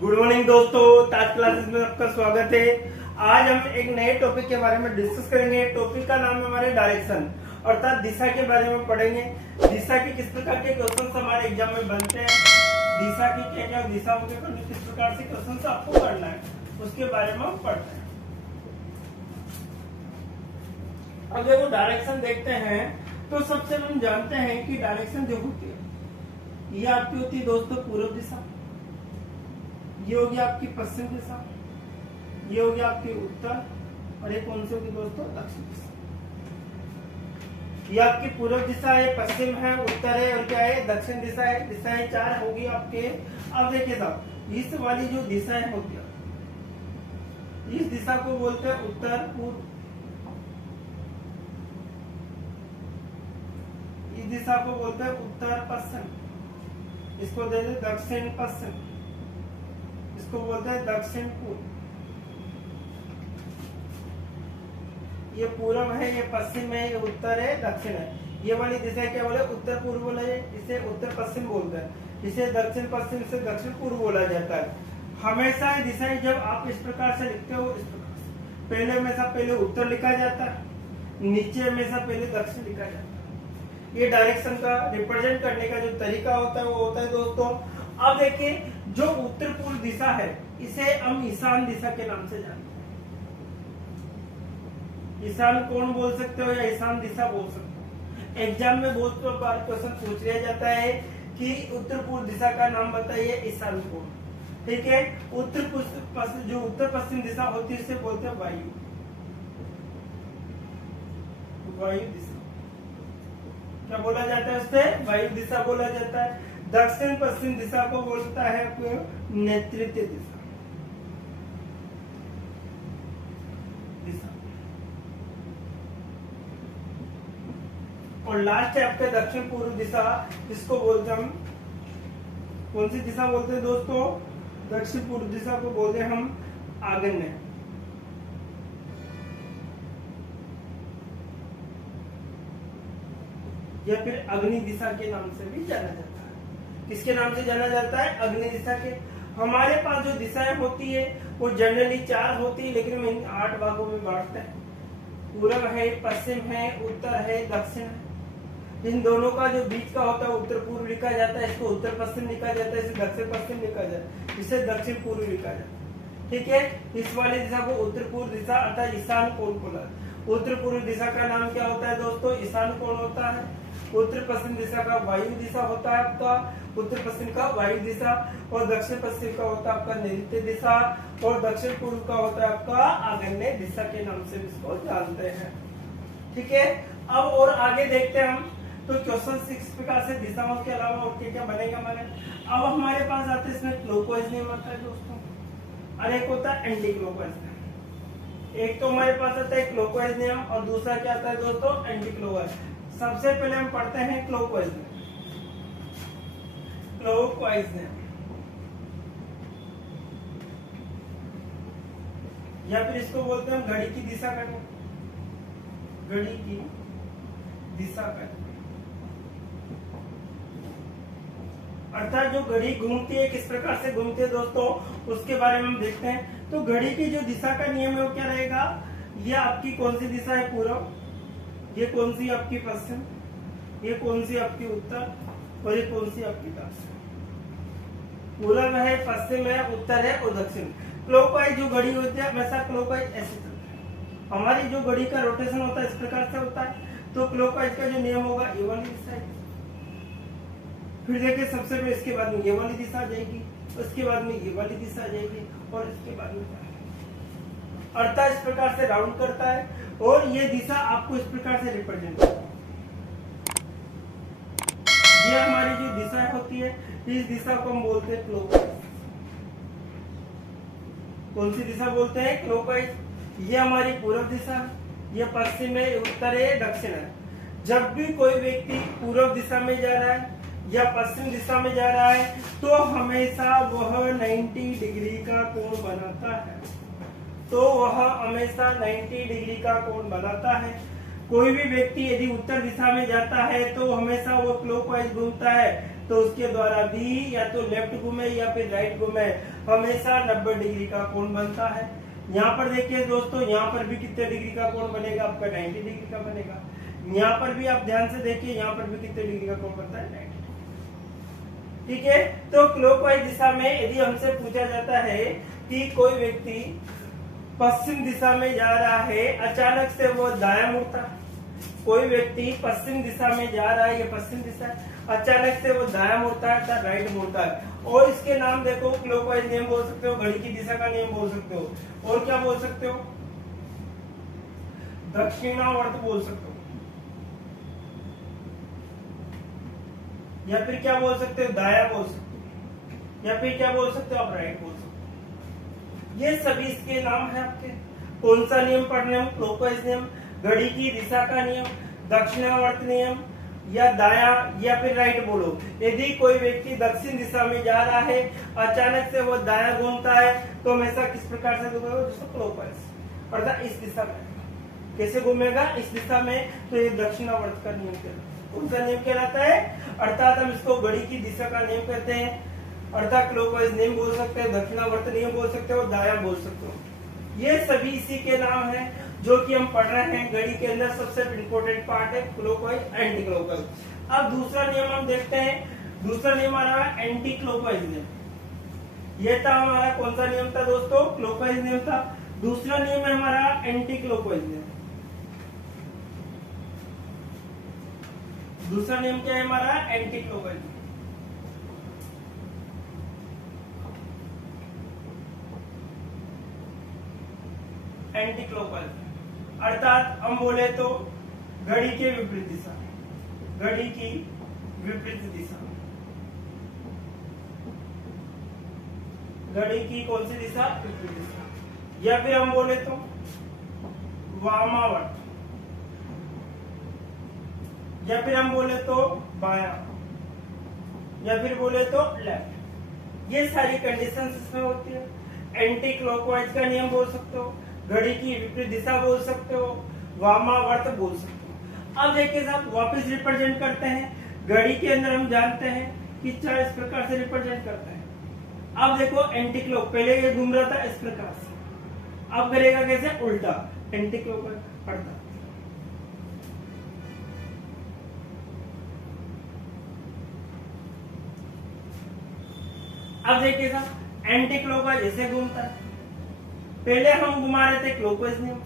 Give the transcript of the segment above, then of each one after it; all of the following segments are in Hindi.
गुड मॉर्निंग दोस्तों, ताज क्लासेस में आपका स्वागत है। आज हम एक नए टॉपिक के बारे में डिस्कस करेंगे। टॉपिक का नाम है हमारे डायरेक्शन, अर्थात दिशा के बारे में पढ़ेंगे। दिशा के किस प्रकार के क्वेश्चन हमारे एग्जाम में बनते हैं, दिशा की क्या क्या दिशाओं के किस प्रकार से क्वेश्चन आपको करना है, उसके बारे में हम पढ़ते हैं। अब देखो डायरेक्शन देखते हैं तो सबसे हम जानते हैं कि डायरेक्शन जो होती है ये आपकी होती है दोस्तों पूर्व दिशा, ये होगी आपकी पश्चिम दिशा, ये होगी आपकी उत्तर, और ये कौन सी होगी दोस्तों दक्षिण दिशा। ये आपकी पूर्व दिशा है, पश्चिम है, उत्तर है और क्या है दक्षिण दिशा है। दिशाएं चार होगी आपके। अब देखिए साहब, इस वाली जो दिशाएं होती है इस दिशा को बोलते हैं उत्तर पूर्व, इस दिशा को बोलते हैं उत्तर पश्चिम, इसको दे दे दक्षिण पश्चिम, इसको बोलते हैं दक्षिण पूर्व। ये पूर्व है, ये पश्चिम है, ये उत्तर है, दक्षिण है। ये वाली दिशा क्या बोले उत्तर पूर्व बोला जाए, इसे उत्तर पश्चिम बोलते हैं, इसे दक्षिण पश्चिम से दक्षिण पूर्व बोला जाता है। हमेशा ये दिशाएं जब आप इस प्रकार से लिखते हो, इस प्रकार से पहले हमेशा पहले उत्तर लिखा जाता है, नीचे हमेशा पहले दक्षिण लिखा जाता है। ये डायरेक्शन का रिप्रेजेंट करने का जो तरीका होता है वो होता है दोस्तों। अब देखिए, जो उत्तर पूर्व दिशा है इसे हम ईशान दिशा के नाम से जानते हैं। ईशान कोण बोल सकते हो या ईशान दिशा बोल सकते हो। एग्जाम में बहुत बार क्वेश्चन पूछ लिया जाता है कि उत्तर पूर्व दिशा का नाम बताइए, ईशान कोण। ठीक है, जो उत्तर पश्चिम दिशा होती है इसे बोलते हैं वायु दिशा। क्या बोला जाता है उससे? वायु दिशा बोला जाता है। दक्षिण पश्चिम दिशा को बोलता है नेतृत्व दिशा। और लास्ट है आपके दक्षिण पूर्व दिशा, इसको बोलते हम कौन सी दिशा बोलते हैं दोस्तों? दक्षिण पूर्व दिशा को बोलते हैं हम आग्नेय, या फिर अग्नि दिशा के नाम से भी जाना जाता है। किसके नाम से जाना जाता है? अग्नि दिशा के। हमारे पास जो दिशाएं होती है वो जनरली चार होती है, लेकिन हम इन 8 भागों में बांटते हैं। पूर्व है, पश्चिम है, उत्तर है, दक्षिण है। इन दोनों का जो बीच का होता है उत्तर पूर्व लिखा जाता है, इसको उत्तर पश्चिम लिखा जाता है, इसे दक्षिण पश्चिम लिखा जाता है, इसे दक्षिण पूर्व लिखा जाता है। ठीक है, इस वाली दिशा को उत्तर पूर्व दिशा अर्थात ईशान कोण बोला। उत्तर पूर्व दिशा का नाम क्या होता है दोस्तों? ईशान कोण होता है। उत्तर पश्चिम दिशा का वायु दिशा होता है आपका, उत्तर पश्चिम का वायु दिशा, और दक्षिण पश्चिम का होता है आपका नैऋत्य दिशा, और दक्षिण पूर्व का होता है आपका आग्नेय दिशा के नाम से इसको जानते हैं। ठीक है, अब और आगे देखते हैं हम तो क्वेश्चन इस प्रकार से दिशाओं के अलावा और क्या क्या बनेगा मैंने। अब हमारे पास आते हैं इसमें क्लॉकवाइज नियम आता है दोस्तों, और एक होता है एंटी क्लॉकवाइज नियम। एक तो हमारे पास आता है क्लॉकवाइज नियम और दूसरा क्या आता है दोस्तों? Anti clockwise. सबसे पहले हम पढ़ते हैं क्लॉकवाइज नियम। क्लॉकवाइज नियम या फिर इसको बोलते हैं घड़ी की दिशा का नियम, घड़ी की दिशा का नियम। अर्थात जो घड़ी घूमती है किस प्रकार से घूमती है दोस्तों, उसके बारे में हम देखते हैं। तो घड़ी की जो दिशा का नियम है वो क्या रहेगा? ये आपकी कौन सी दिशा है? पूर्व। ये कौन सी आपकी पश्चिम, ये कौन सी आपकी उत्तर, और ये कौन सी आपकी दक्षिण। पूर्व है, पश्चिम है, उत्तर है और दक्षिण। क्लॉकवाइज जो घड़ी होती है वैसा क्लॉकवाइज ऐसे चलता है। हमारी जो घड़ी का रोटेशन होता है इस प्रकार से होता है। तो क्लॉकवाइज का जो नियम होगा ये वाली दिशा है। फिर देखिए, सबसे पहले इसके बाद में ये वाली दिशा आ जाएगी, उसके बाद में ये वाली दिशा आ जाएगी, और इसके बाद में अर्थात इस प्रकार से राउंड करता है, और ये दिशा आपको इस प्रकार से रिप्रेजेंट करता है। ये हमारी जो दिशा होती है इस दिशा को हम बोलते हैं क्लॉकवाइज। कौन सी दिशा बोलते हैं? क्लॉकवाइज। ये हमारी पूर्व दिशा, ये पश्चिम है, उत्तर है, दक्षिण है। जब भी कोई व्यक्ति पूर्व दिशा में जा रहा है या पश्चिम दिशा में जा रहा है तो हमेशा वह 90 डिग्री का कोण बनाता है। तो वह हमेशा 90 डिग्री का कोण बनाता है। कोई भी व्यक्ति यदि उत्तर दिशा में जाता है तो हमेशा वो क्लॉकवाइज घूमता है, तो उसके द्वारा भी या तो लेफ्ट घूमे या फिर राइट घूमे, हमेशा 90 डिग्री का कोण बनता है। यहाँ पर देखिए दोस्तों, यहाँ पर भी कितने डिग्री का कोण बनेगा, आपका 90 डिग्री का बनेगा। यहाँ पर भी आप ध्यान से देखिए, यहाँ पर भी कितने डिग्री का कोण बनता है, 90। ठीक है, तो क्लॉकवाइज दिशा में यदि हमसे पूछा जाता है कि कोई व्यक्ति पश्चिम दिशा में जा रहा है, अचानक से वो दायां मुड़ता है। कोई व्यक्ति पश्चिम दिशा में जा रहा है, ये पश्चिम दिशा है, अचानक से वो दायां मुड़ता है अर्थात राइट मुड़ता है। और इसके नाम देखो, क्लॉकवाइज नियम बोल सकते हो, घड़ी की दिशा का नियम बोल सकते हो, और क्या बोल सकते हो, दक्षिणावर्त बोल सकते हो, या फिर क्या बोल सकते हो, दाया बोल सकते हो, या फिर क्या बोल सकते हो आप, राइट बोल सकते हो। ये सभी इसके नाम है आपके। कौन सा नियम पढ़ने हम, क्लॉकवाइज नियम, घड़ी की दिशा का नियम, दक्षिणावर्त नियम, या दाया या फिर राइट बोलो। यदि कोई व्यक्ति दक्षिण दिशा में जा रहा है, अचानक से वो दाया घूमता है, तो हमेशा किस प्रकार से घूमेगा, क्लॉकवाइज, अर्थात इस दिशा में। कैसे घूमेगा, इस दिशा में, तो ये दक्षिणावर्त का नियम कहलाता है। कौन सा नियम कहलाता है, अर्थात हम इसको घड़ी की दिशा का नियम कहते हैं, अर्थात क्लॉकवाइज नियम बोल सकते हैं, दक्षिणावर्त नियम बोल सकते हो, दाया बोल सकते हो। ये सभी इसी के नाम है जो कि हम पढ़ रहे हैं। घड़ी के अंदर सबसे इंपॉर्टेंट पार्ट है क्लॉकवाइज, एंटी क्लॉकवाइज। अब दूसरा नियम हम देखते हैं। दूसरा नियम आ रहा है एंटी क्लॉकवाइज नियम। ये था हमारा कौन सा नियम था दोस्तों, क्लॉकवाइज नियम था। दूसरा नियम है हमारा एंटी क्लॉकवाइज नियम। दूसरा नियम क्या है हमारा, एंटी क्लॉकवाइज। एंटी क्लॉकवाइज अर्थात हम बोले तो घड़ी के विपरीत दिशा, घड़ी की विपरीत दिशा, घड़ी की कौन सी दिशा, विपरीत दिशा, या फिर हम बोले तो वामावर्त, या फिर हम बोले तो बायां, या फिर बोले तो लेफ्ट। ये सारी कंडीशंस इसमें होती है। एंटी क्लॉकवाइज का नियम बोल सकते हो, घड़ी की विपरीत दिशा बोल सकते हो, वामावर्त बोल सकते हो। अब देखिए साहब, वापस रिप्रेजेंट करते हैं। घड़ी के अंदर हम जानते हैं कि चार इस प्रकार से रिप्रेजेंट करते हैं। अब देखो एंटी क्लॉक, पहले ये घूम रहा था इस प्रकार से, अब करेगा कैसे, उल्टा, एंटी क्लॉकवाइज पड़ता। अब देखिए साहब, एंटी क्लॉकवाइज ऐसे घूमता है। पहले हम घुमा रहे थे क्लॉकवाइज नियम,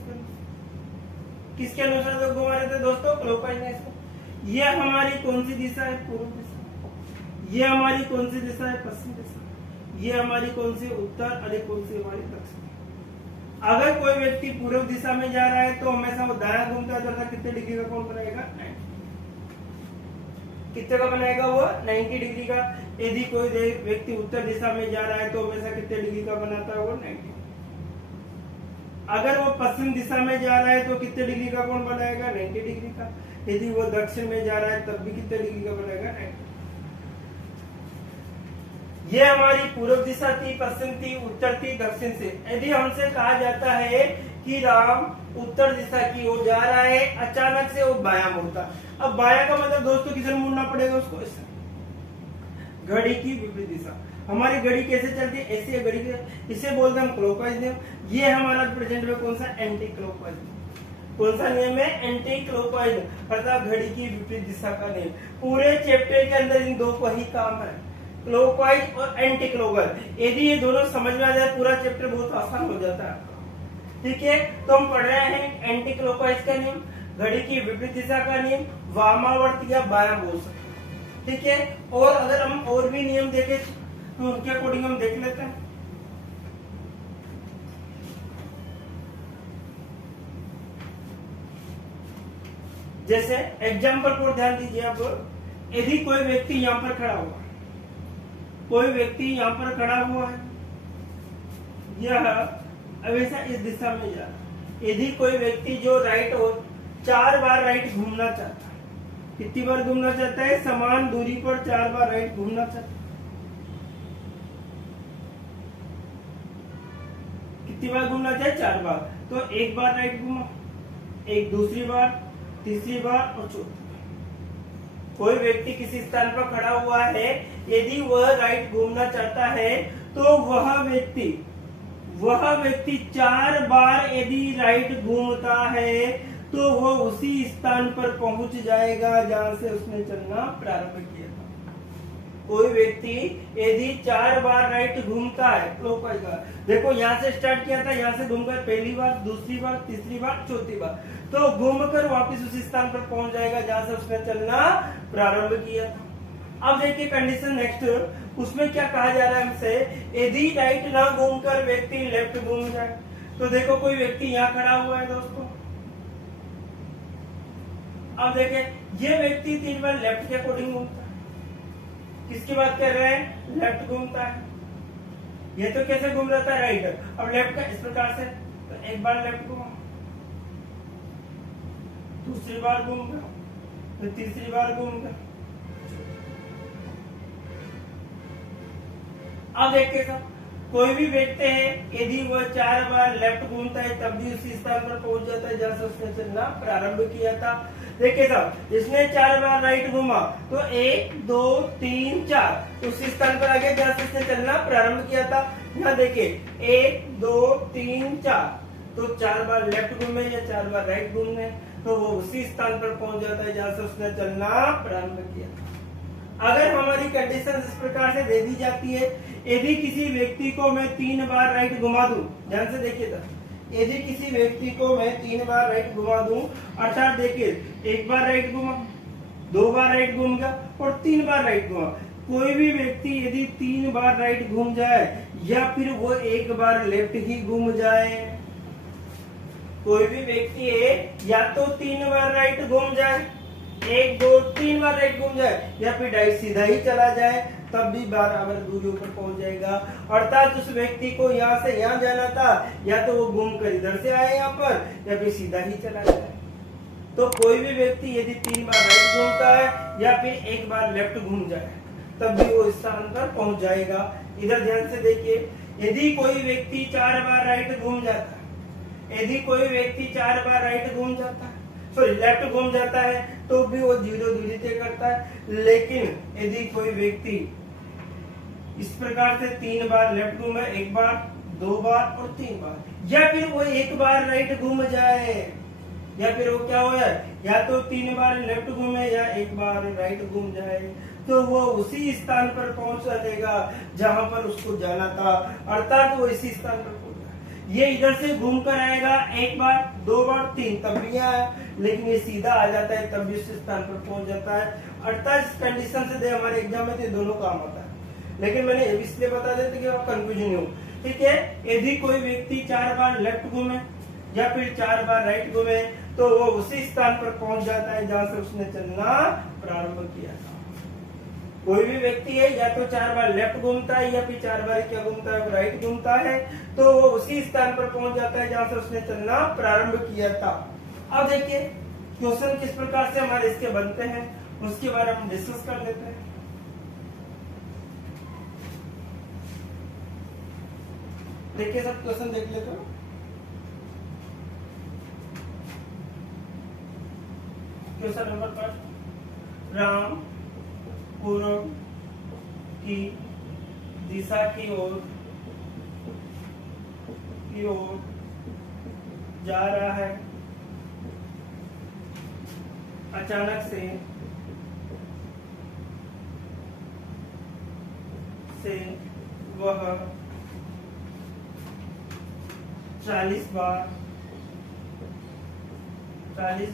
किसके अनुसार तो घुमा रहे थे दोस्तों, क्लॉकवाइज नियम। ये हमारी कौन सी दिशा है, पूर्व दिशा। ये हमारी कौन सी दिशा है, पश्चिम दिशा। ये हमारी कौन सी उत्तर, और कौन सी हमारी दक्षिण। अगर कोई व्यक्ति पूर्व दिशा में जा रहा है तो हमेशा वो दाया घूमता है, तो कितने डिग्री का कोण बनाएगा, 90। कितने का बनाएगा वो, 90 डिग्री का। यदि कोई व्यक्ति उत्तर दिशा में जा रहा है तो हमेशा कितने डिग्री का बनाता है वो, 90। अगर वो पश्चिम दिशा में जा रहा है तो कितने डिग्री का कोण बनाएगा, 90 डिग्री का। यदि वो दक्षिण में जा रहा है तब भी कितने डिग्री का बनाएगा, 90। ये हमारी पूर्व दिशा थी, पश्चिम थी, उत्तर थी, दक्षिण से। यदि हमसे कहा जाता है कि राम उत्तर दिशा की ओर जा रहा है, अचानक से वो बायां मुड़ता। अब बायां का मतलब दोस्तों किधर मुड़ना पड़ेगा उसको, घड़ी की विपरीत दिशा। हमारी घड़ी कैसे चलती है, ऐसी घड़ी की, इसे बोलते हैं हम क्लॉकवाइज नियम। ये हमारा प्रेजेंट में कौन सा, एंटी क्लॉकवाइज। कौन सा नियम है, एंटी क्लॉकवाइज, अर्थात घड़ी की विपरीत दिशा का नियम। पूरे चैप्टर के अंदर इन दो को ही काम है, क्लॉकवाइज और एंटी क्लॉकवाइज। यदि ये दोनों समझ में आ जाए पूरा चैप्टर बहुत आसान हो जाता है आपका। ठीक है, तो हम पढ़ रहे हैं एंटी क्लॉकवाइज का नियम, घड़ी की विपरीत दिशा का नियम, वामावर्त या बायां बोल सकते हैं। ठीक है, और अगर हम और भी नियम देखें तो उनके अकॉर्डिंग हम देख लेते हैं। जैसे एग्जाम्पल पर ध्यान दीजिए आप। यदि कोई व्यक्ति यहाँ पर खड़ा हुआ, कोई व्यक्ति यहाँ पर खड़ा हुआ है, यह हमेशा इस दिशा में जा रहा है। यदि कोई व्यक्ति जो राइट हो, 4 बार राइट घूमना चाहता है, कितनी बार घूमना चाहता है, समान दूरी पर 4 बार राइट घूमना चाहता है। कितनी बार घूमना चाहिए, 4 बार। तो एक बार राइट घूमा, एक दूसरी बार, तीसरी बार और चौथी बार। कोई व्यक्ति किसी स्थान पर खड़ा हुआ है, यदि वह राइट घूमना चाहता है तो वह व्यक्ति 4 बार यदि राइट घूमता है तो वह उसी स्थान पर पहुंच जाएगा जहां से उसने चलना प्रारंभ किया था। कोई व्यक्ति यदि 4 बार राइट घूमता है तो देखो यहाँ से स्टार्ट किया था, यहाँ से घूमकर पहली बार, दूसरी बार, तीसरी बार, चौथी बार, तो घूमकर वापस उसी स्थान पर पहुंच जाएगा जहां से उसने चलना प्रारंभ किया था। अब देखिए कंडीशन नेक्स्ट, उसमें क्या कहा जा रहा है हमसे, यदि राइट ना घूमकर व्यक्ति लेफ्ट घूम जाए। तो देखो कोई व्यक्ति यहाँ खड़ा हुआ है दोस्तों, अब देखें ये व्यक्ति 3 बार लेफ्ट के अकॉर्डिंग घूमता है। किसकी बात कर रहे हैं? लेफ्ट घूमता है। ये तो कैसे घूम रहा था? राइट। अब लेफ्ट का इस प्रकार से, तो एक बार लेफ्ट घूमा, दूसरी बार घूम गया, तो तीसरी बार घूम गया। अब देखिए साहब, कोई भी व्यक्ति है यदि वह 4 बार लेफ्ट घूमता है तब भी उसी स्थान पर पहुंच जाता है जहां से उसने चलना प्रारंभ किया था। देखिए साहब, इसने 4 बार राइट घूमा तो 1 2 3 4 उसी स्थान पर आ गया जहां से उसने चलना प्रारंभ किया था। यहाँ देखिए 1 2 3 4, तो 4 बार लेफ्ट घूमे या 4 बार राइट घूमने, तो वो उसी स्थान पर पहुंच जाता है जहां से उसने चलना प्रारंभ किया। अगर हमारी कंडीशन इस प्रकार से दे दी जाती है, यदि किसी व्यक्ति को मैं 3 बार राइट घुमा दूं, ध्यान से देखिए था, यदि किसी व्यक्ति को मैं 3 बार राइट घुमा दूं, अर्थात देखिए 1 बार राइट घुमा, 2 बार राइट घूम गया और 3 बार राइट घुमा। कोई भी व्यक्ति यदि 3 बार राइट घूम जाए या फिर वो 1 बार लेफ्ट ही घूम जाए, कोई भी व्यक्ति है या तो 3 बार राइट घूम जाए, 1 2 3 बार राइट घूम जाए, या फिर डाइट सीधा ही चला जाए, तब भी बराबर दूरी पर पहुंच जाएगा। अर्थात उस व्यक्ति को यहाँ से यहाँ जाना था, या तो वो घूम कर इधर से आए यहाँ पर, या फिर सीधा ही चला जाए। तो कोई भी व्यक्ति यदि 3 बार राइट घूमता है या फिर 1 बार लेफ्ट घूम जाए, तब भी वो स्थान पर पहुंच जाएगा। इधर ध्यान से देखिए, यदि कोई व्यक्ति 4 बार राइट घूम जाता है, यदि कोई व्यक्ति 4 बार राइट घूम जाता है, सॉरी लेफ्ट घूम जाता है, तो भी वो 0 दूरी तय करता है। लेकिन यदि कोई व्यक्ति इस प्रकार से 3 बार लेफ्ट घूमे, 1 बार 2 बार और 3 बार, या फिर वो 1 बार राइट घूम जाए, या फिर वो क्या हो जाए, या तो 3 बार लेफ्ट घूमे या 1 बार राइट घूम जाए, तो वो उसी स्थान पर पहुंच जाएगा जहां पर उसको जाना था। अर्थात वो इसी स्थान पर पहुंच जाए। ये इधर से घूम कर आएगा 1 बार 2 बार 3, तब भी आया, लेकिन ये सीधा आ जाता है, तब भी उस स्थान पर पहुंच जाता है। अर्थात इस कंडीशन से दे हमारे एग्जाम में दोनों काम आता है, लेकिन मैंने ये इसलिए बता देते कि आप कंफ्यूजन हो। ठीक है, यदि कोई व्यक्ति 4 बार लेफ्ट घूमे या फिर 4 बार राइट घूमे, तो वो उसी स्थान पर पहुंच जाता है जहां से उसने चलना प्रारंभ किया था। कोई भी व्यक्ति है या तो 4 बार लेफ्ट घूमता है या फिर 4 बार क्या घूमता है, राइट घूमता है, तो वो उसी स्थान पर पहुंच जाता है जहां से उसने चलना प्रारंभ किया था। अब देखिए क्वेश्चन किस प्रकार से हमारे इसके बनते हैं, उसके बारे में हम डिस्कस कर लेते हैं। देखिए सब क्वेश्चन देख लेते हो। क्वेश्चन नंबर 1, राम पूर्व की दिशा की ओर जा रहा है। अचानक से वह 40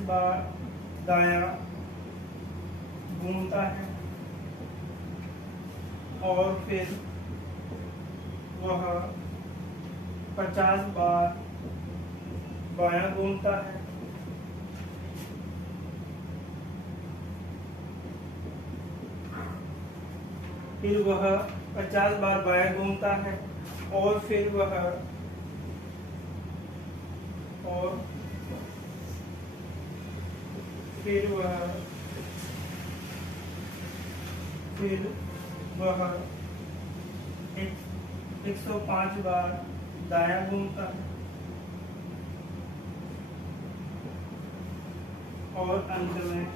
बार दायां घूमता है और फिर वह 50 बार बायां घूमता है फिर वह 50 बार बायां घूमता है और फिर वह फिर वह 105 बार दायां घूमता है और अंत में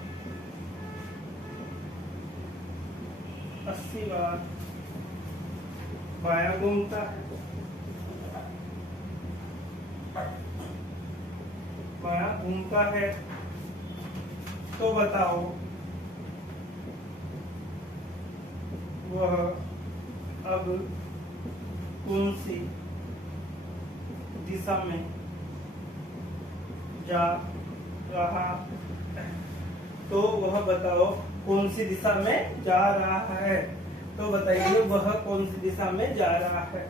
80 बार बायां घूमता है, बायां घूमता है, तो बताओ वह अब कौन सी दिशा में जा रहा है? तो वह बताओ कौन सी दिशा में जा रहा है? तो बताइए वह कौन सी दिशा में जा रहा है?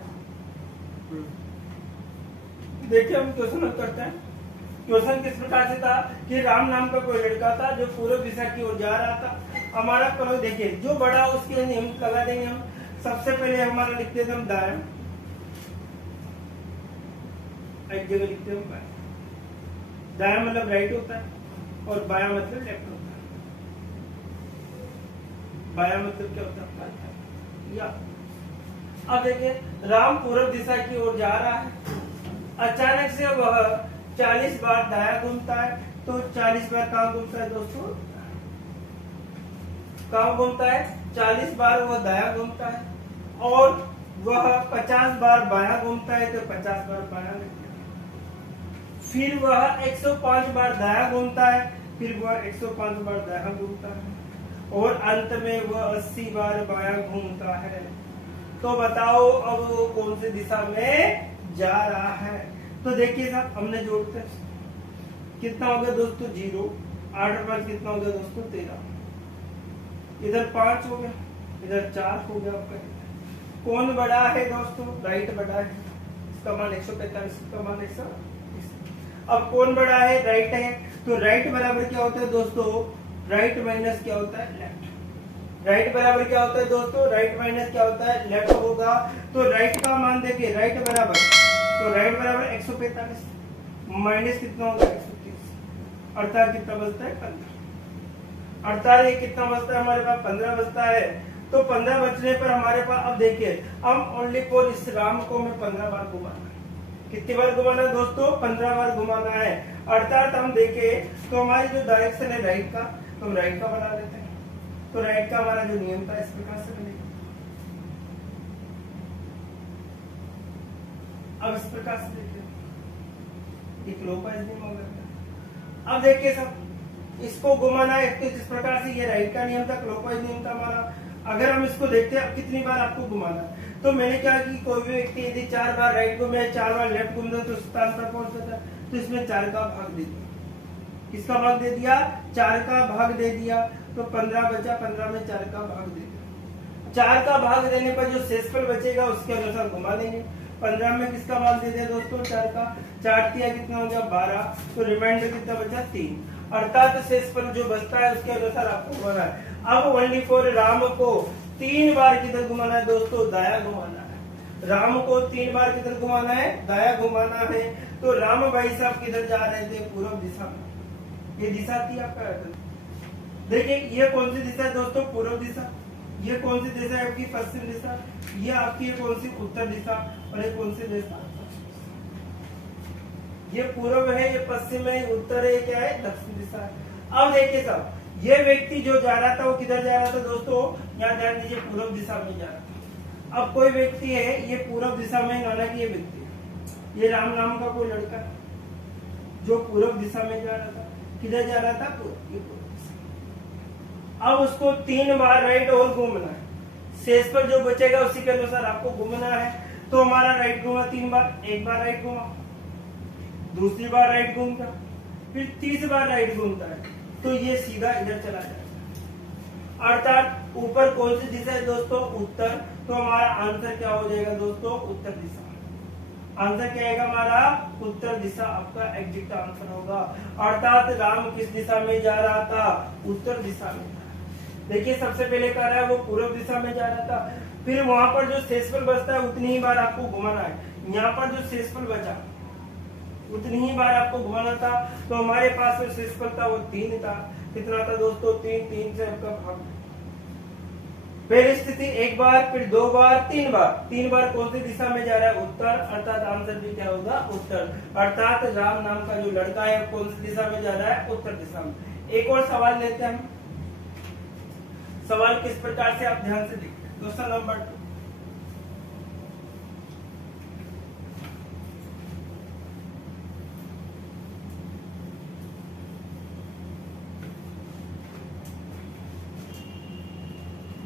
देखिए हम क्वेश्चन करते हैं। क्वेश्चन किस प्रकार से था कि राम नाम का कोई लड़का था जो पूर्व दिशा की ओर जा रहा था। हमारा करो देखिए जो बड़ा उसके नियम लगा देंगे हम। सबसे पहले हमारा लिखते थे हम दायां, एक जगह लिखते हैं बायां। दायां मतलब राइट होता है और बायां मतलब लेफ्ट होता है। बायां मतलब क्या होता है? या अब देखिए राम पूर्व दिशा की ओर जा रहा है, अचानक से वह 40 बार दायां घूमता है। तो 40 बार कहाँ घूमता है दोस्तों? कहाँ घूमता है? 40 बार वह दायां घूमता है और वह 50 बार बायां घूमता है, तो 50 बार बायां। फिर वह 105 बार दायां घूमता है, फिर वह 105 बार दायां घूमता है और अंत में वह 80 बार बायां घूमता है। तो बताओ अब वो कौन सी दिशा में जा रहा है? तो देखिए साहब हमने जोड़ते हैं, कितना हो गया दोस्तों? 0। 8 और 5 कितना हो गया दोस्तों? 13। इधर 5 हो गया, इधर 4 हो गया। कौन बड़ा है दोस्तों? राइट बड़ा है, इसका मान 145, इसका मान 120। अब कौन बड़ा है? राइट है। तो राइट बराबर क्या होता है दोस्तों? राइट माइनस क्या होता है? लेफ्ट। राइट बराबर क्या होता है दोस्तों? राइट माइनस क्या होता है? लेफ्ट होगा। तो राइट का मान देखिए, राइट बराबर, तो राइट बराबर 145 माइनस कितना होगा? 130। अर्थात कितना बचता है? 15। अर्थात ये कितना बचता है हमारे पास? 15 बचता है। तो 15 बचने पर हमारे पास अब देखिए हम ओनली फॉर इस राम को हमें 15 बार घुमाना। कितनी बार घुमाना है दोस्तों? 15 बार घुमाना है। अर्थात हम देखें तो हमारी जो डायरेक्शन है राइट का, तो हम राइट का बना लेते हैं। तो राइट का हमारा जो नियम था इस प्रकार से बनेगा। अब इस प्रकार से देखिए एक क्लॉकवाइज नियम होगा। अब देखिए सब इसको घुमाना है तो जिस प्रकार से ये राइट का नियम था, क्लॉकवाइज नियम था हमारा। अगर हम इसको देखते हैं कितनी बार आपको घुमाना है, तो मैंने क्या कि कोई भी व्यक्ति यदि 4 बार राइट घूमे, 4 बार लेफ्ट घूमता तो स्थान पर पहुंच जाता है। तो इसमें 4 का भाग दे दिया। किसका भाग दे दिया? 4 का भाग दे दिया। तो 15 बचा, 15 में 4 का भाग दे दिया। 4 का भाग देने पर जो शेषफल बचेगा उसके अनुसार घुमा देंगे। 15 में किसका भाग दे दिया दोस्तों? 4 का। 4 दिया कितना हो गया? 12। तो रिमाइंडर कितना बचा? 3। अर्थात शेषफल जो बचता है उसके अनुसार आपको घुमाना है। अब ओनली फॉर राम को 3 बार किधर घुमाना है दोस्तों? दाया घुमाना है। राम को 3 बार किधर घुमाना है? दाया घुमाना है। तो राम भाई साहब किधर जा रहे थे? पूर्व दिशा में। ये दिशा थी आपका। देखिए ये कौन सी दिशा है दोस्तों? पूर्व दिशा। ये कौन सी दिशा है आपकी? पश्चिम दिशा। ये आपकी कौन सी? उत्तर दिशा। और ये कौन सी दिशा? ये पूर्व है, ये पश्चिम है, उत्तर है, क्या है? दक्षिण दिशा है। अब देखिए साहब ये व्यक्ति जो जा रहा था वो किधर जा रहा था दोस्तों? यहाँ ध्यान दीजिए, पूर्व दिशा में जा रहा था। अब कोई व्यक्ति है ये पूर्व दिशा में, माना कि ये व्यक्ति है, ये राम नाम का कोई लड़का है जो पूर्व दिशा में जा रहा था। किधर जा रहा था? पूर्व दिशा। अब उसको 3 बार राइट और घूमना है। शेष पर जो बचेगा उसी के अनुसार आपको घूमना है। तो हमारा राइट घूमा 3 बार, एक बार राइट घूमा, दूसरी बार राइट घूमता, फिर तीसरी बार राइट घूमता है, तो ये सीधा इधर चला जाएगा। अर्थात ऊपर कौन सी दिशा है दोस्तों? उत्तर। तो हमारा आंसर क्या हो जाएगा दोस्तों? उत्तर दिशा। आंसर क्या आएगा हमारा? उत्तर दिशा आपका एग्जैक्ट आंसर होगा। अर्थात राम किस दिशा में जा रहा था? उत्तर दिशा में। देखिए सबसे पहले कह रहा है वो पूर्व दिशा में जा रहा था। फिर वहां पर जो शेषफल बचता है उतनी ही बार आपको घुमाना है। यहाँ पर जो शेषफल बचा उतनी ही बार आपको घुमाना था। तो हमारे पास जो शेषफल था वो 3 था। कितना था दोस्तों? 3। 3 से आपका भाग। पहली स्थिति 1 बार, फिर 2 बार, 3 बार। 3 बार कौन सी दिशा में जा रहा है? उत्तर। अर्थात आंसर भी क्या होगा? उत्तर। अर्थात राम नाम का जो लड़का है कौन सी दिशा में जा रहा है? उत्तर दिशा में। एक और सवाल लेते हैं। सवाल किस प्रकार से आप ध्यान से देखते हैं। क्वेश्चन नंबर 2,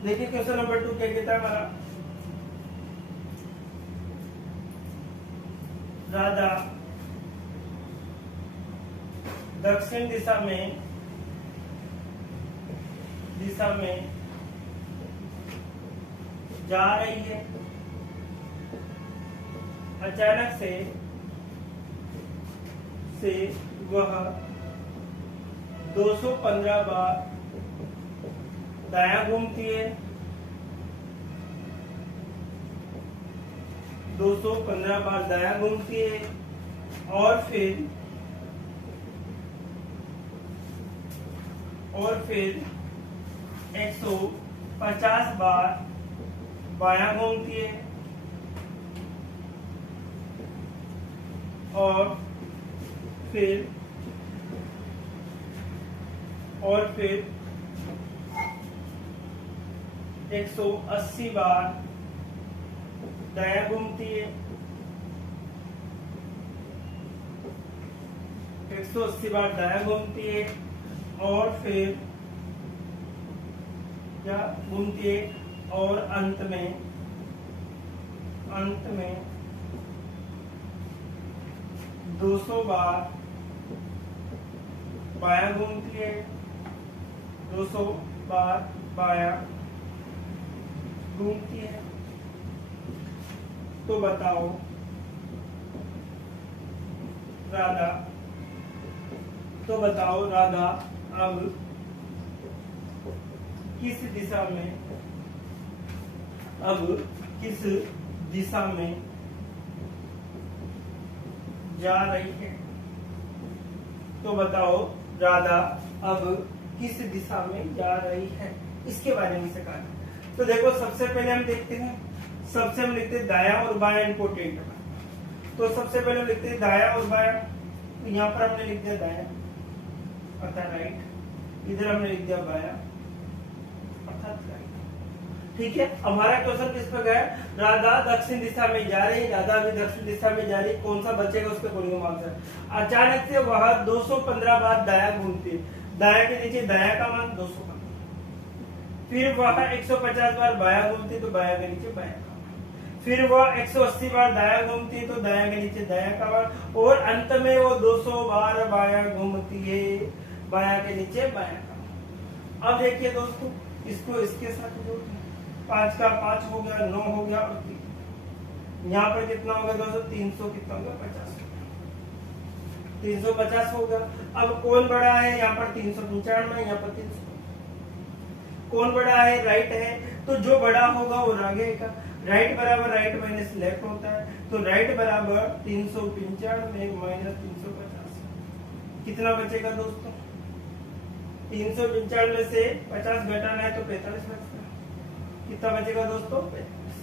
देखिए क्वेश्चन नंबर 2 क्या कहता है हमारा, राधा दक्षिण दिशा में जा रही है। अचानक से वह 215 बार दायां घूमती है, 215 बार दायां घूमती है और फिर 150 बार बायां घूमती है और फिर 180 बार दायां घूमती है, 180 बार दायां घूमती है और फिर क्या घूमती है और अंत में 200 बार बायां घूमती है, 200 बार बायां घूमती है। तो बताओ राधा अब किस दिशा में जा रही है। तो बताओ राधा अब किस दिशा में जा रही है, इसके बारे में से कहा। तो देखो सबसे पहले हम देखते हैं, सबसे हम लिखते हैं दाया और बाया, इंपोर्टेंट। तो सबसे पहले हम लिखते हैं दाया और बाया। तो यहाँ पर हमने लिख दिया दाया अर्थात राइट, इधर हमने लिख दिया बाया अर्थात राइट। ठीक है, हमारा क्वेश्चन किस पर गया, राधा दक्षिण दिशा में जा रही, राधा भी दक्षिण दिशा में जा रही, कौन सा बचेगा उसके अकॉर्डिंग आंसर। अचानक से वह 215 बार दाया घूमती है, दाया के नीचे दाया का मान 215, फिर वह 150 बार बाया घूमती तो बाया के नीचे बाया का मान, फिर वह 180 बार दाया घूमती तो दाया के नीचे दाया का मान, और अंत में वो 200 बार बाया घूमती है, बाया के नीचे बाया का मान। अब देखिए दोस्तों, इसको इसके साथ जोड़, 5 का 5 हो गया, 9 हो गया और 3, यहाँ पर कितना होगा दोस्तों, 300 कितना होगा 50, 350 हो गया। अब कौन बड़ा है, यहाँ पर 395, यहाँ पर 300, कौन बड़ा है, राइट है, तो जो बड़ा होगा वो आगे का, राइट बराबर राइट माइनस लेफ्ट होता है, तो राइट बराबर 395 माइनस 350, कितना बचेगा दोस्तों, 395 से 50 घटाना है तो 45 बचता है, कितना बचेगा दोस्तों 45।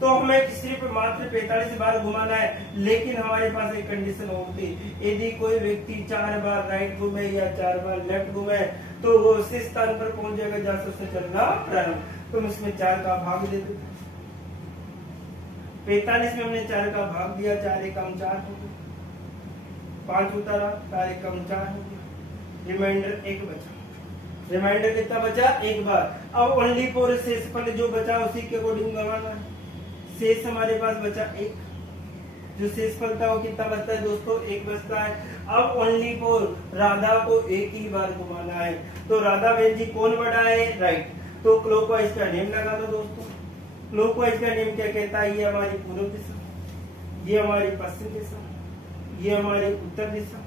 तो हमें सिर्फ मात्र 45 बार घुमाना है, लेकिन हमारे पास एक कंडीशन होती है, यदि कोई व्यक्ति 4 बार राइट घूमे या 4 बार लेफ्ट घूमे तो वो उसी स्थान पर पहुंच जाएगा जहां से उसने चलना प्रारंभ। तो इसमें 4 का भाग दे दो, 45 में हमने 4 का भाग दिया, 4 एकम 4 हो गया, 5 उतारा, 4 एकम 4 हो गया, रिमाइंडर 1 बचा, रिमाइंडर कितना बचा, 1 बार। अब ओनली फॉर शेषफल जो बचा उसी के अकॉर्डिंग गवाना है, शेष हमारे पास बचा 1, जो शेषफल था वो कितना बचता है दोस्तों, 1 बचता है। अब ओनली फॉर राधा को 1 ही बार घुमाना है, तो राधा बहन जी कौन बड़ा है, राइट, तो क्लॉकवाइज का नेम लगा दो दोस्तों। क्लॉकवाइज का नेम क्या कहता है, ये हमारी पूर्व दिशा, ये हमारी पश्चिम दिशा, ये हमारी उत्तर दिशा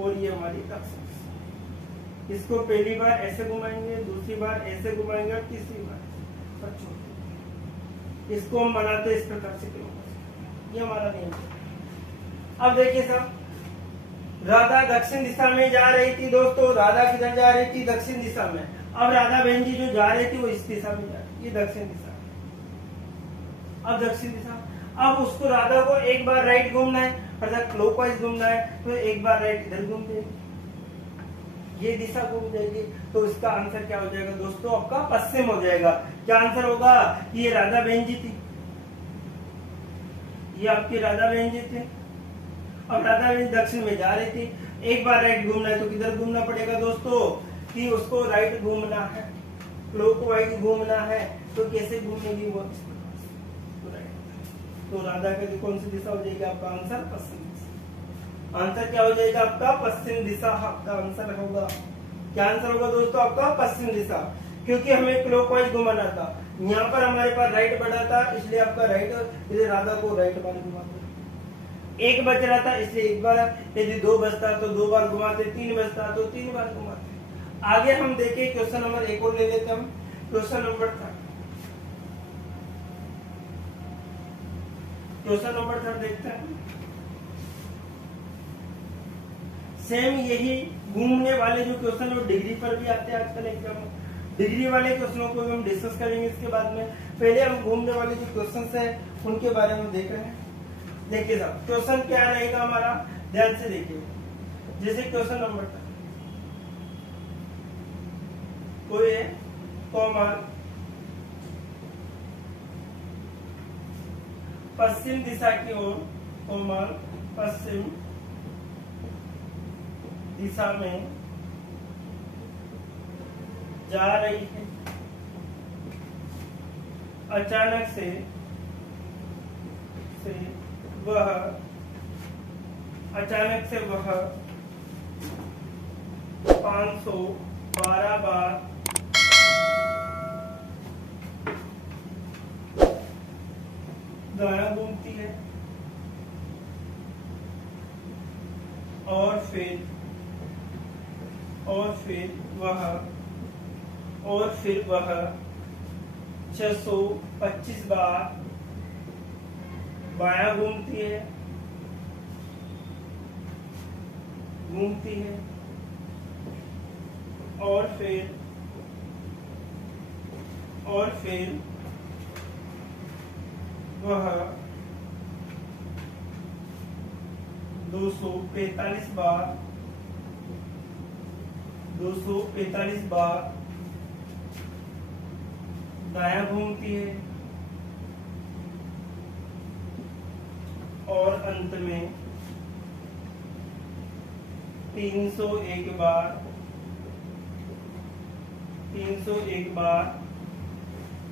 और ये हमारी दक्षिण दिशा। इसको पहली बार ऐसे घुमाएंगे, दूसरी बार ऐसे घुमाएंगे, तीसरी बार, इसको हम बनाते इस प्रकार से, ये हमारा नियम है। अब देखिए सब, राधा दक्षिण दिशा में जा रही थी दोस्तों, राधा किधर जा रही थी, दक्षिण दिशा में। अब राधा बहन जी जो जा रही थी वो इस दिशा में जा रही, ये दक्षिण दिशा। अब दक्षिण दिशा, अब उसको राधा को 1 बार राइट घूमना है, अर्थात क्लॉकवाइज घूमना है, तो 1 बार राइट इधर घूम देगी, ये दिशा घूम जाएगी, तो इसका आंसर क्या हो जाएगा दोस्तों, आपका पश्चिम हो जाएगा। क्या आंसर होगा, ये राधा बहन जी थी, ये आपकी राधा बहन जी थे। अब राधा बहन दक्षिण में जा रही थी, एक बार राइट घूमना है तो किधर घूमना पड़ेगा दोस्तों, कि उसको राइट घूमना है, क्लॉकवाइज घूमना है, तो कैसे घूमेगी वो, तो राधा की कौन सी दिशा हो जाएगी, आपका आंसर पश्चिम दिशा। आंसर क्या हो जाएगा आपका पश्चिम दिशा, आपका आंसर होगा। क्या आंसर होगा दोस्तों, आपका पश्चिम दिशा, क्योंकि हमें क्लॉकवाइज घुमाना था, यहाँ पर हमारे पास राइट बढ़ा था, इसलिए आपका राइट, इसलिए राधा को राइट बार घुमाते, एक बच रहा था इसलिए एक बार, यदि 2 बचता तो 2 बार घुमाते, 3 बचता तो 3 बार घुमाते। आगे हम देखें क्वेश्चन नंबर 1 और ले लेते हम, क्वेश्चन नंबर 3 देखते हैं। सेम यही घूमने वाले जो क्वेश्चन वो डिग्री पर भी आते हैं आजकल एग्जाम में, डिग्री वाले क्वेश्चनों को हम डिस्कस करेंगे इसके बाद में। पहले हम घूमने वाले जो क्वेश्चन है उनके बारे में देख रहे हैं। देखिए साहब क्वेश्चन क्या रहेगा हमारा, ध्यान से देखिए। जैसे क्वेश्चन नंबर कोई है कॉमन पश्चिम दिशा की ओर, कॉमन पश्चिम दिशा में जा रही है, अचानक से वह 512 बार दायां घूमती है, और फिर वह 625 बार बायां घूमती है, और फिर वह 245 बार दायां घूमती है, और अंत में 301 बार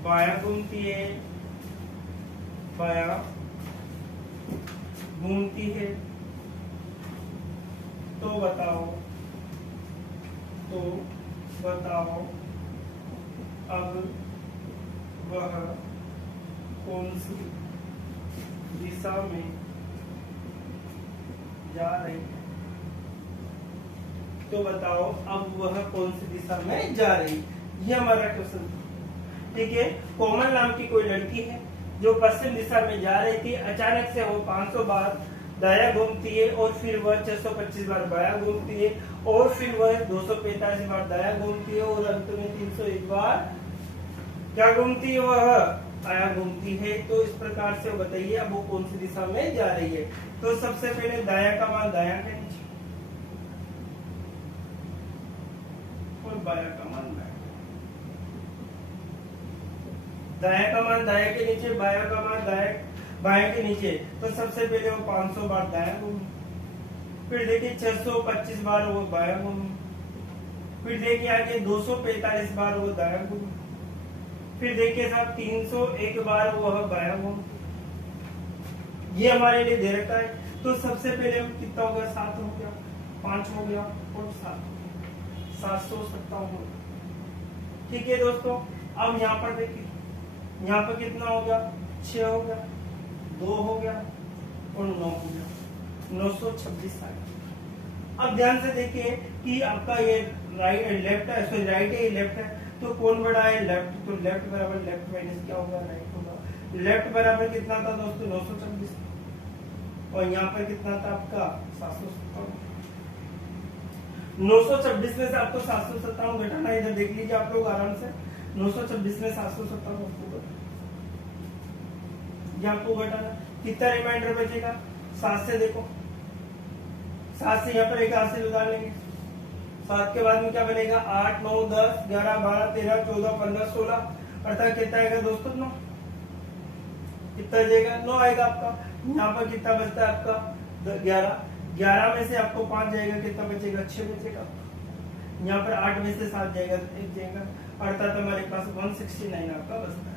बायां घूमती है। तो बताओ अब वह कौन सी दिशा में जा रही है, तो बताओ अब वह कौन सी दिशा में जा रही, ये हमारा क्वेश्चन। ठीक है, कोमल नाम की कोई लड़की है जो पश्चिम दिशा में जा रही थी, अचानक से वो 500 बार दायां घूमती है, और फिर वह 625 बार बायां घूमती है, और फिर वह 245 बार दायां घूमती है, और अंत में 301 बार क्या घूमती है, वह बायां घूमती है। तो इस प्रकार से बताइए अब वो कौन सी दिशा में जा रही है। तो सबसे पहले दायां का मान दायां के नीचे, और बायां का मान दायां का मान दायां के नीचे, बायां का मान बाएं के नीचे। तो सबसे पहले वो 500 बार दायां घूमी, फिर देखिए 625 बार वो बायां घूमी, फिर देखिए आगे 245 बार वो दायां घूमी, फिर देखिए साहब 301 बार वो बायां घूमी। ये हमारे लिए दे रखा है। तो सबसे पहले कितना हो गया, 7 हो गया, 5 हो गया, और 757 हो गया। ठीक है दोस्तों, अब यहाँ पर देखिए, यहाँ पर कितना हो गया, 6 हो गया, 2 हो गया, और 9 हो गया, 926 आ गया। अब ध्यान से देखिए कि आपका ये लेफ्ट है, सॉरी राइट है, ये लेफ्ट है, तो कौन बड़ा है, लेफ्ट। तो लेफ्ट बराबर लेफ्ट माइनस क्या होगा, राइट होगा। लेफ्ट बराबर कितना था दोस्तों, 926, और यहाँ पर कितना था आपका 757। 926 में से आपको 757 घटाना, इधर देख लीजिए आप लोग आराम से। 926 में 757 आपको घटाना, कितना रिमाइंडर बचेगा, 7 से देखो, 7 से यहाँ पर एक हाथ से लगा लेंगे, 7 के बाद में क्या बनेगा 8 9 10 11 12 13 14 15 16, अर्थात कितना आएगा दोस्तों 9, कितना जाएगा 9 आएगा आपका। यहाँ पर कितना बचता है आपका 11, 11 में से आपको 5 जाएगा, कितना बचेगा 6 बचेगा। यहाँ पर 8 में से 7 जाएगा 1 जाएगा, अर्थात हमारे पास 169 आपका बचता है।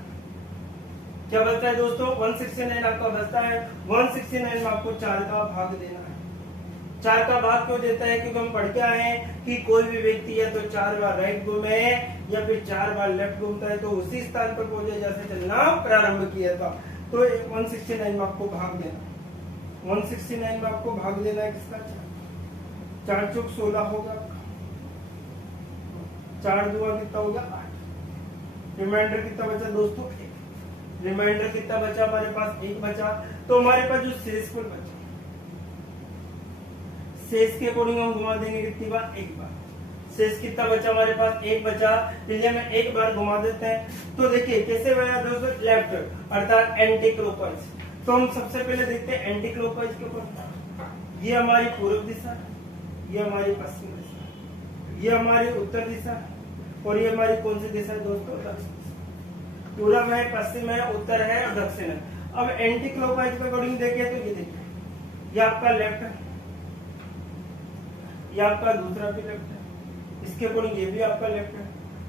क्या बचता है दोस्तों 169 आपका बचता है। 169 में आपको 4 का भाग देना है। 4 का भाग क्यों देता है, क्योंकि हम पढ़ के आए हैं कि कोई भी व्यक्ति है तो 4 बार राइट घूमे या फिर 4 बार लेफ्ट घूमता है तो उसी स्थान पर पहुंचे जैसे चलना प्रारंभ किया था। तो 169 में आपको भाग देना, 169 में आपको भाग देना है किसका 4 चौक 16 होगा, 4 दुआ कितना हो गया 8, रिमाइंडर कितना बचा दोस्तों 1, रिमाइंडर कितना बचा हमारे पास 1 बचा। तो हमारे पास जो शेषफल बचा, शेष के अकॉर्डिंग हम घुमा देंगे कितनी बार 1 बार। शेष कितना बचा हमारे पास 1 बचा, इसलिए हम 1 बार घुमा देते हैं। तो देखिए कैसे बना दोस्तों लेफ्ट अर्थात एंटी क्लॉकवाइज। तो हम सबसे पहले देखते हैं एंटी क्लॉकवाइज के ऊपर। ये हमारी पूर्व दिशा, ये हमारी पश्चिम दिशा, ये हमारी उत्तर दिशा और ये हमारी कौन सी दिशा है दोस्तों दक्षिण। पूर्व है, पश्चिम है, उत्तर है और दक्षिण है। अब एंटी क्लॉकवाइज के अकॉर्डिंग देखें तो ये देखिए ये आपका लेफ्ट है, ये आपका दूसरा भी लेफ्ट है, इसके अकॉर्डिंग ये भी आपका लेफ्ट है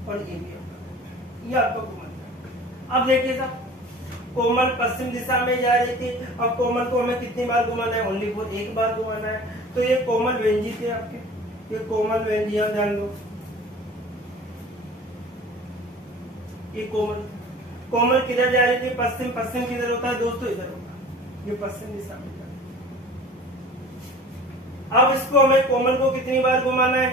और ये भी आपका लेफ्ट है, ये आपका कोमल है। अब देखिए साहब कोमल पश्चिम दिशा में जा रही थी, अब कोमल को हमें कितनी बार घुमाना है ओनली फॉर 1 बार घुमाना है। तो ये कोमल व्यंजी थे आपके, ये कोमल व्यंजी ध्यान दो, ये कोमल कोमल किधर जा रही थी पश्चिम, पश्चिम किधर होता है दोस्तों इधर होगा, ये पश्चिम दिशा में। अब इसको हमें कोमल को कितनी बार घुमाना है,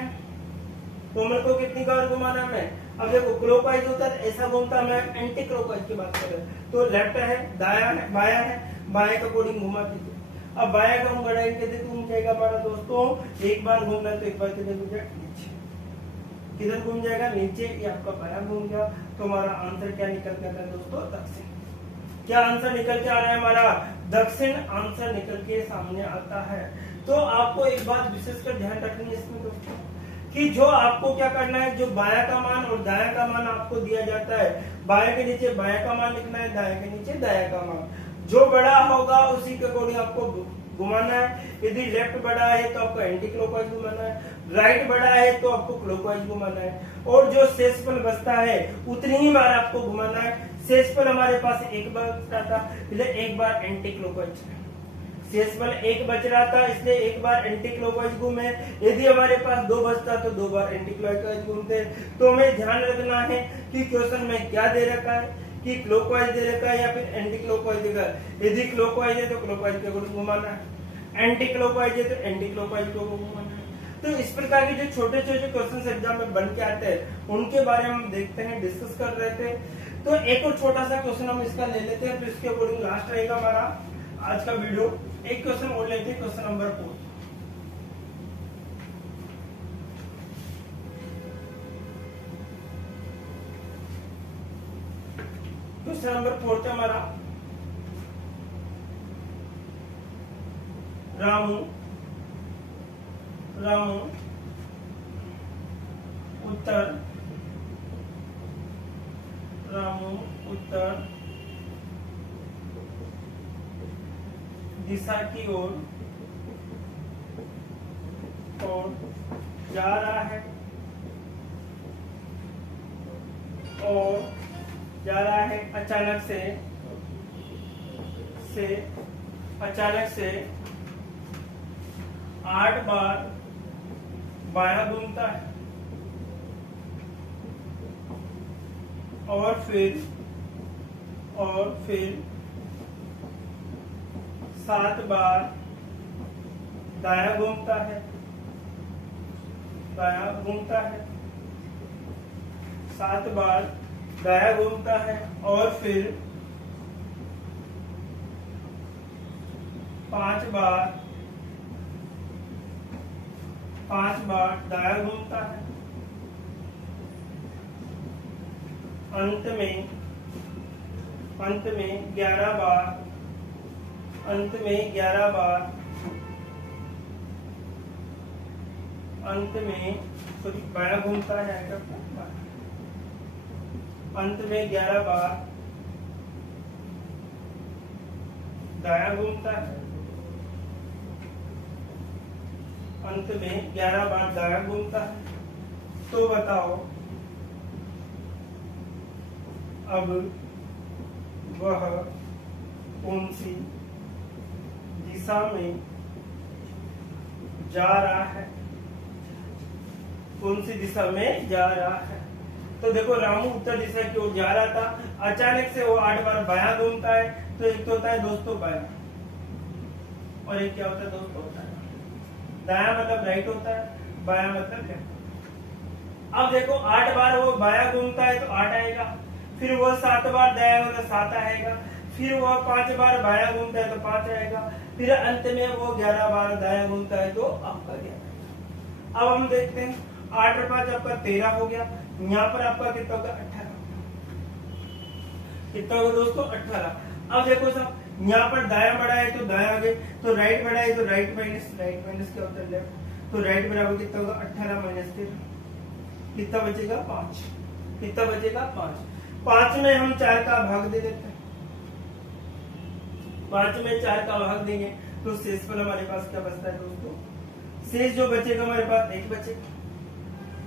कोमल को कितनी बार घुमाना है। अब देखो क्लॉकवाइज होता है ऐसा घूमता है, मैं एंटी क्लॉकवाइज की बात कर रहे हैं। तो लेफ्ट है, दाया है, बाया है, बाएं का अकॉर्डिंग घुमा दीजिए। अब बाया का हम बढ़ाएंगे तो घूम जाएगा हमारा दोस्तों 1 बार घूमना है तो 1 बार किधर घूम जाएगा नीचे, किधर घूम जाएगा नीचे, ये आपका बाया घूम गया। तो हमारा आंसर क्या निकल के आता है दोस्तों दक्षिण। क्या आंसर निकल के आ रहा है हमारा दक्षिण आंसर निकल के सामने आता है। तो आपको एक बात विशेषकर ध्यान रखनी है इसमें दोस्तों कि जो आपको क्या करना है, जो बाया का मान और दाया का मान आपको दिया जाता है, बाया के नीचे बाया का मान लिखना है, दाया के नीचे दाया का मान। जो बड़ा होगा उसी के अकॉर्डिंग आपको घुमाना है। यदि लेफ्ट बड़ा है तो आपको एंटी क्लॉकवाइज घुमाना है, राइट बड़ा है तो आपको क्लॉकवाइज घुमाना है। और जो शेषफल बचता है उतनी ही बार आपको घुमाना है। शेषफल हमारे पास 1 बार बचता था, इसलिए 1 बार एंटी क्लॉकवाइज। शेषफल 1 बच रहा था इसलिए 1 बार एंटी क्लॉकवाइज घूमे। यदि हमारे पास 2 बचता तो 2 बार एंटी क्लॉकवाइज घूमते। तो हमें ध्यान रखना है कि क्वेश्चन में क्या दे रखा है कि क्लॉकवाइज दे रखा है या फिर एंटी क्लॉकवाइज देगा। यदि क्लॉकवाइज है तो क्लॉकवाइज के अकॉर्डिंग घुमाना है, एंटी क्लॉकवाइज है तो एंटी क्लॉकवाइज को घुमाना है। तो इस प्रकार के जो छोटे छोटे क्वेश्चन एग्जाम में बन के आते हैं उनके बारे में हम देखते हैं, डिस्कस कर रहे थे। तो एक और छोटा सा क्वेश्चन हम इसका ले लेते हैं, तो इसके अकॉर्डिंग लास्ट रहेगा हमारा आज का वीडियो। एक क्वेश्चन और लेते हैं, क्वेश्चन नंबर 4। क्वेश्चन नंबर 4 था हमारा रामू उत्तर दिशा की ओर जा रहा है और जा रहा है अचानक से 8 बार बायां घूमता है और फिर 7 बार दायां घूमता है, 7 बार दायां घूमता है और फिर 5 बार दायां घूमता है। अंत में 11 बार अंत में सॉरी बायां घूमता है, अंत में 11 बार दायां घूमता है, अंत में 11 बार दायां घूमता है। तो बताओ अब वह कौन सी दिशा में जा रहा है, कौन सी दिशा में जा रहा है। तो देखो रामू उत्तर दिशा की ओर जा रहा था, अचानक से वो 8 बार बायां घूमता है। तो एक तो होता है दोस्तों बायां, और एक क्या होता है दोस्तों दायां, मतलब राइट होता है, बायां मतलब लेफ्ट। अब देखो 8 बार वो बायां घूमता है तो 8 आएगा, फिर वो 7 बार दायां होता है 7 आएगा, फिर वो 5 बार बायां घूमता है तो 5 आएगा, फिर अंत में वो 11 बार दायां घूमता है तो आपका 11। अब हम देखते हैं 8 और 5 आपका 13 हो गया। यहाँ पर आपका कितना होगा 18, कितना होगा दोस्तों 18। अब देखो सब यहाँ पर दायां बढ़ा है तो दायां आगे, तो राइट बढ़ा है तो राइट माइनस क्या होता है लेफ्ट, तो राइट बराबर कितना होगा 18 माइनस 13, कितना बचेगा 5, कितना बचेगा 5। 5 में हम 4 का भाग दे देते हैं, 5 में 4 का भाग देंगे तो शेष पर हमारे पास क्या बचता है दोस्तों, शेष जो बचेगा हमारे पास 1 बचेगा।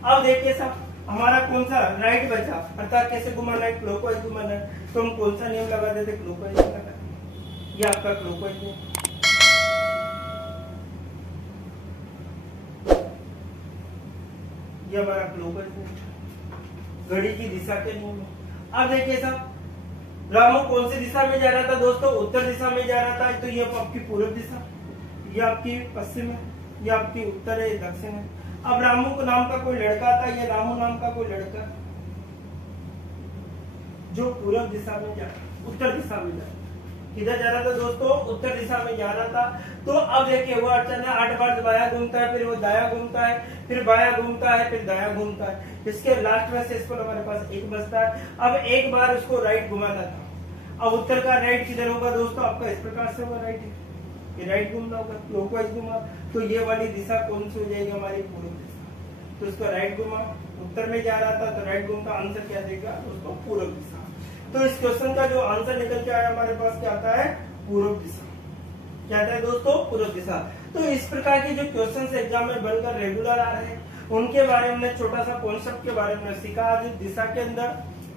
अब देखिए साहब हमारा कौन सा राइट बचा, अर्थात कैसे घुमाना है, क्लॉकवाइज घुमाना है। तो हम कौन सा नियम लगा देते, क्लॉकवाइज लगा देते, ये आपका क्लॉकवाइज नियम। ये हमारा क्लॉकवाइज नियम, घड़ी की दिशा के नियम। अब देखिए साहब रामू कौन सी दिशा में जा रहा था दोस्तों, उत्तर दिशा में जा रहा था। तो ये आपकी पूर्व दिशा, ये आपकी पश्चिम है, ये आपकी उत्तर है, ये दक्षिण है। अब रामू को नाम का कोई लड़का था, ये रामू नाम का कोई लड़का जो पूर्व दिशा में जा, उत्तर दिशा में जा, किधर जा रहा था दोस्तों, उत्तर दिशा में जा रहा था। तो अब देखिए वो अचानक 8 बार बायां घूमता है, फिर वो दायां घूमता है, फिर बायां घूमता है, फिर दायां घूमता है। इसके लास्ट में से इसको हमारे पास 1 बचता है। अब 1 बार उसको राइट घुमाना था। अब उत्तर का राइट किधर होगा दोस्तों, आपका इस प्रकार से होगा, राइट ये राइट घूमना होगा, क्लॉकवाइज घुमा, तो ये वाली दिशा कौन सी हो जाएगी हमारी पूर्व दिशा। तो इसको राइट घुमा, उत्तर में जा रहा था तो राइट घूमता, आंसर क्या देगा दोस्तों पूर्व दिशा। तो इस क्वेश्चन का जो आंसर निकल के आया हमारे पास क्या आता है, पूर्व दिशा। क्या आता है दोस्तों, पूर्व दिशा। तो इस प्रकार के जो क्वेश्चन एग्जाम में बनकर रेगुलर आ रहे हैं उनके बारे में छोटा सा कॉन्सेप्ट के बारे में सीखा आज दिशा के अंदर,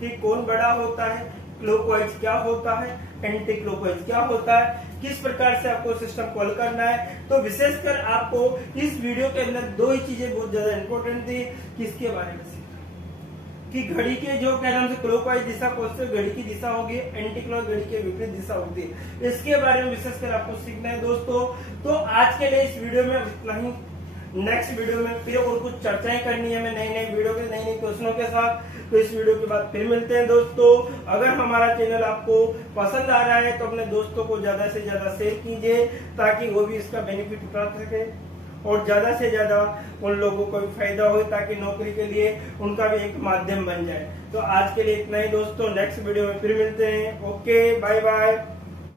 कि कौन बड़ा होता है, क्लॉकवाइज क्या होता है, एंटी क्लॉकवाइज क्या होता है, किस प्रकार से आपको सिस्टम कॉल करना है। तो विशेषकर आपको इस वीडियो के अंदर 2 ही चीजें बहुत ज्यादा इंपॉर्टेंट थी। किसके बारे में सीखा कि घड़ी के जो क्या नाम से क्लॉकवाइज दिशा कौन से घड़ी की दिशा होगी, एंटी क्लॉक घड़ी के विपरीत दिशा होती है, इसके बारे में विशेषकर आपको सीखना है दोस्तों। तो आज के लिए इस वीडियो में इतना ही। नेक्स्ट वीडियो में फिर और कुछ चर्चाएं करनी है, मैं नई वीडियो के नई क्वेश्चनों के साथ। तो इस वीडियो के बाद फिर मिलते हैं दोस्तों। अगर हमारा चैनल आपको पसंद आ रहा है तो अपने दोस्तों को ज्यादा से ज्यादा शेयर कीजिए, ताकि वो भी इसका बेनिफिट उठा सके और ज्यादा से ज्यादा उन लोगों को भी फायदा हो, ताकि नौकरी के लिए उनका भी एक माध्यम बन जाए। तो आज के लिए इतना ही दोस्तों, नेक्स्ट वीडियो में फिर मिलते हैं। Okay, bye bye.